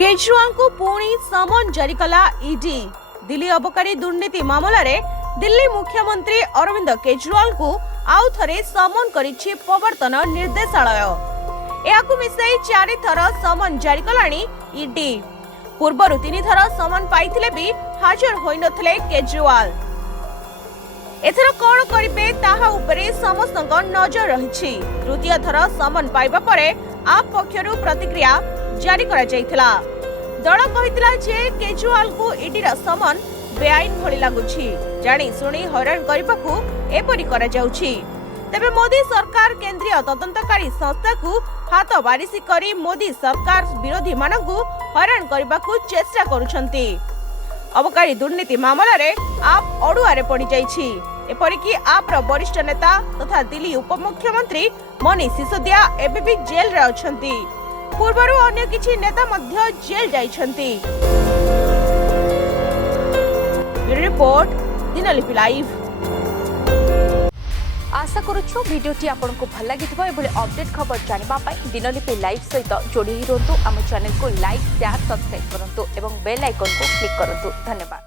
केजरीवाल को पुणी समन जारी कला ईडी। दिल्ली अबकारी दुर्नीति मामला रे दिल्ली मुख्यमंत्री अरविंद केजरीवाल को आउ थरे समन करिछि प्रवर्तन निर्देशालय। एहाकु मिसाई 4 थर समन जारी कलानी ईडी। पूर्वरु 3 थर समन पाइथिले भी हाजर होई नथिले केजरीवाल। एथर कोन करिबे ताहा उपरे समस्तक नजर रहिछि। तृतीय थर समन पाइबा परे आप पक्षरु प्रतिक्रिया जारी करा जायथिला। दल कहितला जे केजरीवाल को ईडी रा समन बेआईन भली लागुछि। जानी सुनी हैरान करबाकू एपरि करा जाउछि। तबे मोदी सरकार केंद्रीय तदंतकारी संस्था को हाथ बारिशी करी मोदी सरकार विरोधी मानकू हैरान करबाकू चेष्टा करूछंती। अबकारी दुर्नीति मामला रे आप अडुआरे पड़ी जाइछि। एपरिकी आप रो वरिष्ठ नेता तथा दिल्ली उपमुख्यमंत्री मनीष सिसोदिया एबे भी जेल रे अछंती। पूर्वरु अन्य किछि नेता मध्य जेल जाइछंती। रिपोर्ट दिनलिपि लाइव। आशा करूछु वीडियोटी आपनको भल लागिथिबो। एबोले अपडेट खबर जानिबा पई दिनलिपि लाइव सहित जोड़ी रहंतु। आम चैनल को लाइक शेयर सब्सक्राइब करंतु एवं बेल आइकन को क्लिक करंतु। धन्यवाद।